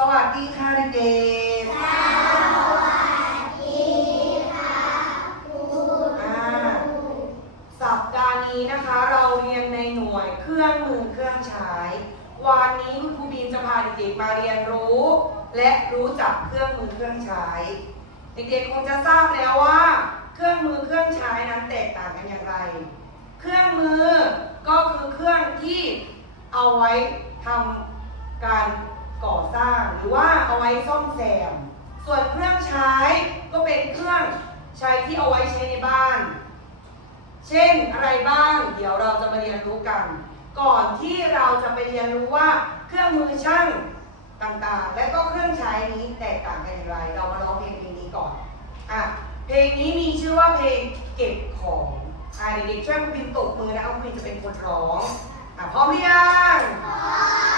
สวัสดีค่ะเด็กๆอ่าสัปดาห์นี้นะคะเราเรียนในหน่วยเครื่องมือเครื่องใช้ วันนี้คุณครูบีมจะพาเด็กๆมาเรียนรู้ และรู้จักเครื่องมือเครื่องใช้ เด็กๆคงจะทราบแล้วว่า เครื่องมือเครื่องใช้นั้นแตกต่างกันอย่างไร เครื่องมือก็คือเครื่องที่เอาไว้ทำการ ก่อสร้าง หรือว่าเอาไว้ซ่อมแซม ส่วนเครื่องใช้ก็เป็นเครื่องใช้ที่เอาไว้ใช้ในบ้าน เช่นอะไรบ้าง เดี๋ยวเราจะมาเรียนรู้กัน ก่อนที่เราจะไปเรียนรู้ว่าเครื่องมือช่างต่างๆ และก็เครื่องใช้นี้แตกต่างกันอย่างไร เรามาร้องเพลงเพลงนี้ก่อนอะเพลงนี้มีชื่อว่าเพลงเก็บของอะเด็กๆช่วยคุณบินตบมือนะคุณบินจะเป็นคนร้องอะพร้อมหรือยังเก็บของเก็บของเราเล่นเก็บแล้วเราเก็บขอม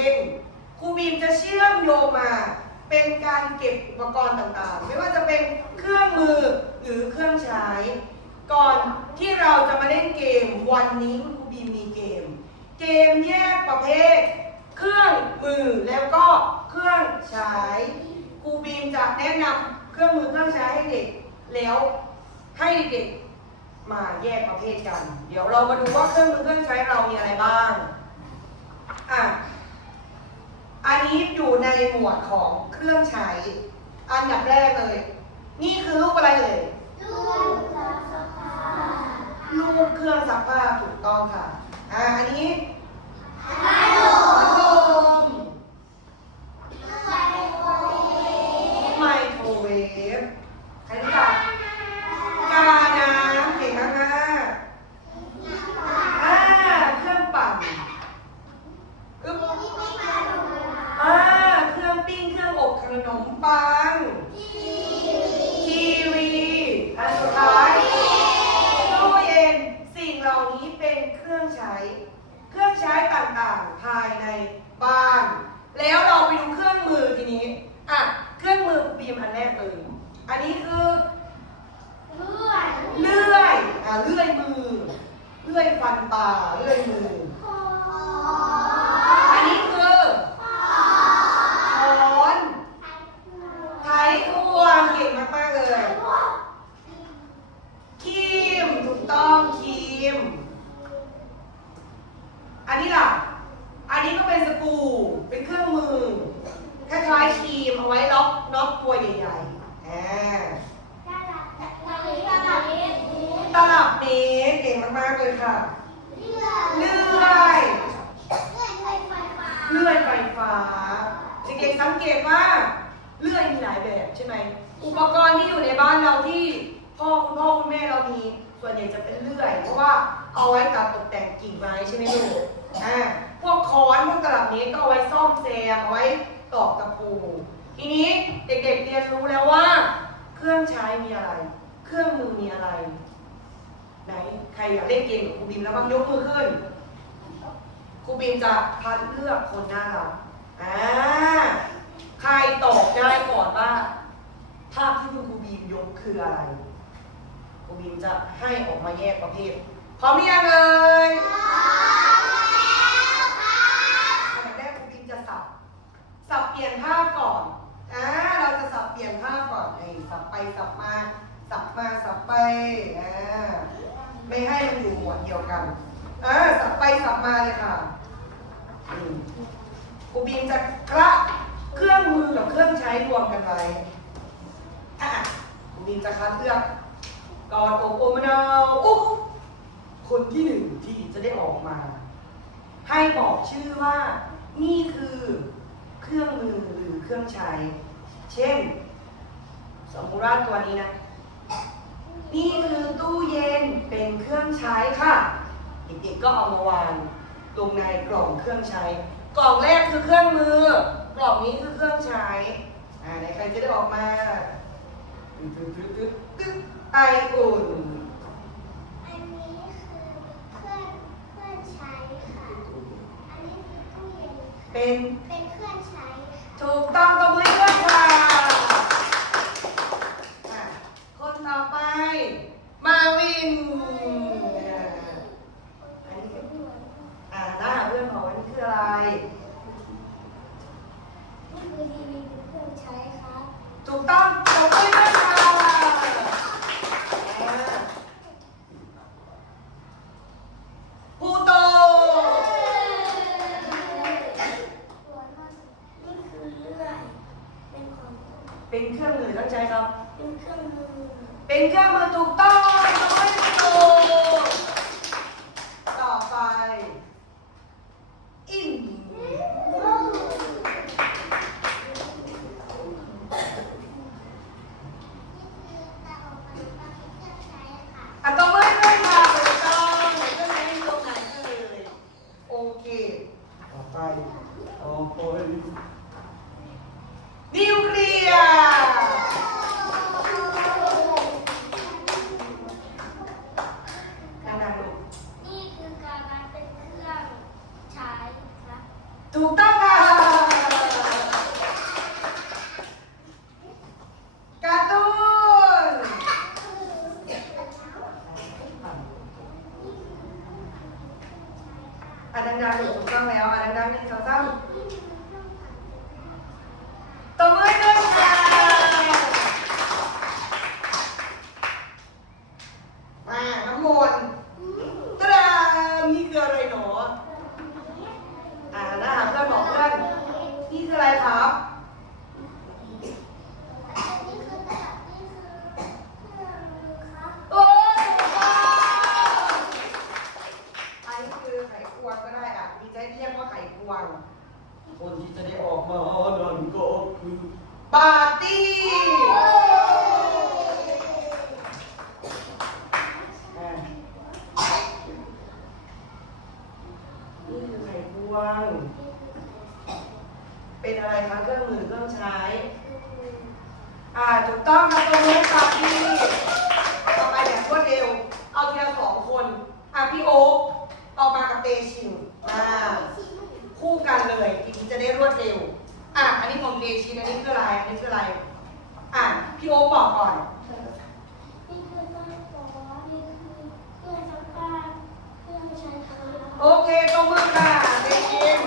ล่นครูบีมจะเชื่อมโยงมาเป็นการเก็บอุปกรณ์ต่างๆ ไม่ว่าจะเป็นเครื่องมือหรือเครื่องใช้ ก่อนที่เราจะมาเล่นเกมวันนี้คุณครูบีมมีเกม เกมแยกประเภท เครื่องมือแล้วก็เครื่องใช้ครูบีมจะแนะนำเครื่องมือเครื่องใช้ให้เด็กแล้วให้เด็กมาแยกประเภทกัน เดี๋ยวเรามาดูว่าเครื่องมือเครื่องใช้เรามีอะไรบ้าง อะ อันนี้อยู่ในหมวดของเครื่องใช้ อันดับแรกเลย นี่คือรูปอะไรเลยรูปเครื่องซักผ้าถูกต้องค่ะอ่าอันนี้พัดลมไมโครเวฟใครรู้จักกาน้ำเก่งมากมากๆอ่า เครื่องปั่นอึ๊บอ่า เครื่องปิ้ง เครื่องอบขน มปัง ทีวีอันสุดท้ายตู้เย็นสิ่งเหล่านี้เป็นเครื่องใช้ เครื่องใช้ต่างๆภายในบ้าน แล้วเราไปดูเครื่องมือทีนี้อะเครื่องมือบีมอันแรกเลยอันนี้คือเลื่อยอะเลื่อยมือเลื่อยฟันปลาเลื่อยมือ อันนี้คือช้อนไขควงเก่งมากๆเลย ครีมถูกต้องครีม อันนี้ล่ะ อันนี้ก็เป็นสกรูเป็นเครื่องมือ คล้ายๆครีมเอาไว้ล็อกน็อตตัวใหญ่ๆอ่าตลับเมตรเก่งมากๆเลยค่ะ เลื่อยเลื่อยไฟฟ้าเด็กๆสังเก ตว่าเลื่อยมีหลายแบบใช่ไหมอุปกรณ์ที่อยู่ในบ้านเราที่พ่อคุณพ่อคุณแม่เรามีส่วนใหญ่จะเป็นเลื่อย เพราะว่าเอาไว้ตัดตกแต่งกิ่งไม้ใช่ไหมลูกอ่าพวกค้อนพวกตลับเมตรก็เอาไว้ซ่อมแซมเอาไว้ตอกตะปู ทีนี้เด็กๆเรียนรู้แล้วว่า เครื่องใช้มีอะไร เครื่องมือมีอะไร ไหนใครอยากเล่นเกมกับครูบิมแล้วบ้างยกมือขึ้นครูบีมจะคัดเลือกคนหน่าเรักอ่า ใครตอบได้ก่อนว่า ภาพที่คุณครูบีมยกคืออะไรครูบีมจะให้ออกมาแยกประเภทพร้อมหรือยังเอ่ยอันดับแรกครูบีมจะสับ สับเปลี่ยนภาพก่อนอ่าเราจะสับเปลี่ยนภาพก่อนไอ้สับไปสับมา สับมาสับไปอ่าไม่ให้มันอยู่หมวดเดียวกันอ่าสับไปสับมาเลยค่ะครูบีมจะ ใช้รวมกันไว้อะดินจะคัดเลือกกอดอกโอมะนาวอุ๊บคนที่หนึ่งที่จะได้ออกมา ให้บอกชื่อว่า นี่คือเครื่องมือหรือเครื่องใช้ เช่น สมุติว่าตัวนี้นะ นี่คือตู้เย็นเป็นเครื่องใช้ค่ะเด็กๆก็เอามาวางตรงในกล่องเครื่องใช้ กล่องแรกคือเครื่องมือกล่องนี้คือเครื่องใช้ อ่าใครจะได้ออกมาตึ๊ดตึ๊ดตึ๊ดตึ๊ดไออุ่นอันนี้คือเครื่อนใช้ค่ะ อันนี้เย็นค่ะเป็นเป็นเครื่องใช้ถูกต้องตรงมือด้วยค่ะอะ คนต่อไป มาวินอันนี้คืออ่าได้าเพื่อนบอกว่านี่คืออะไร นี่คือทีวี ผมใช้ครับ ถูกต้อง Oi. Bye. มือค่ะเด็กชิม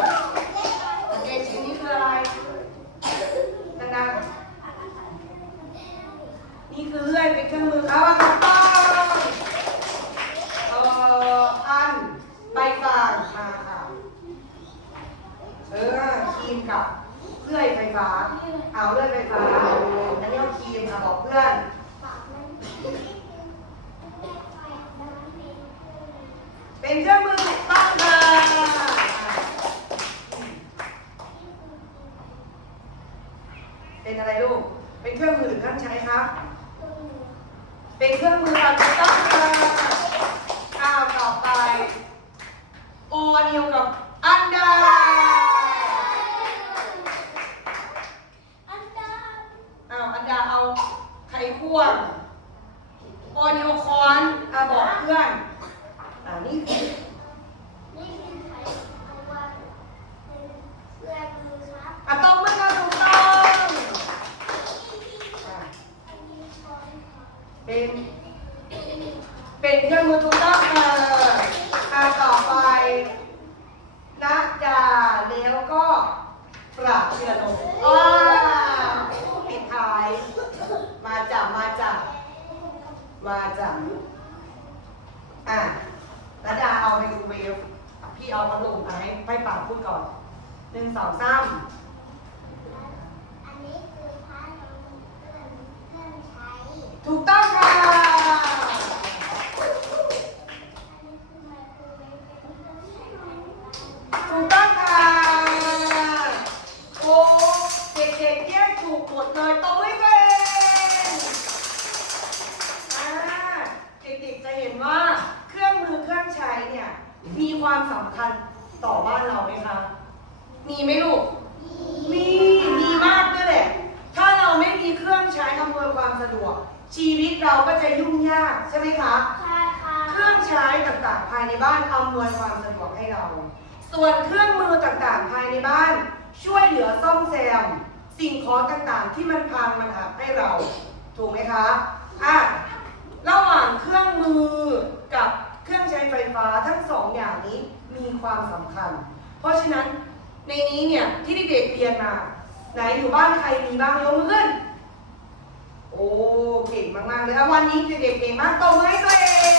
เด็กชิมนี่คืออะไรนังนี่คือเลื่อยเป็นเครื่องมือเขาอะครับเอ่ออันใบฟางค่ะค่ะเออครีมกับเลื่อยไฟฟ้า เอาเลื่อยไฟฟ้าอันนี้เอาครีมค่ะบอกเพื่อนเป็นเครื่องมือ็นอะไรลูก เป็นเครื่องมือหรือเครื่องใช้คะเป็นเครื่องมือเราจะต้อง มาจับมาจับมาจับอะระดาเอาใมโครเวฟพี่เอาพัดลมาให้ไปปากพูดก่อนหนึ่งสองสามถูกต้องค่ะ มีไหมลูก มีมีมากด้วยแหละ ถ้าเราไม่มีเครื่องใช้อำนวยความสะดวก ชีวิตเราก็จะยุ่งยากใช่ไหมคะ ใช่ค่ะ เครื่องใช้ต่างๆ ภายในบ้านอำนวยความสะดวกให้เรา ส่วนเครื่องมือต่างๆ ภายในบ้าน ช่วยเหลือซ่อมแซม สิ่งของต่างๆ ที่มันพังมันหักให้เรา ถูกไหมคะ อะ ระหว่างเครื่องมือกับเครื่องใช้ไฟฟ้าทั้งสองอย่างนี้มีความสำคัญ เพราะฉะนั้น ในนี้เนี่ยที่เด็กๆเรียนมา ไหนอยู่บ้านใครมีบ้างยกมือขึ้น โอ้เก่งมากๆเลยอะวันนี้เด็กๆเก่งมากตบมือให้ตัวเอง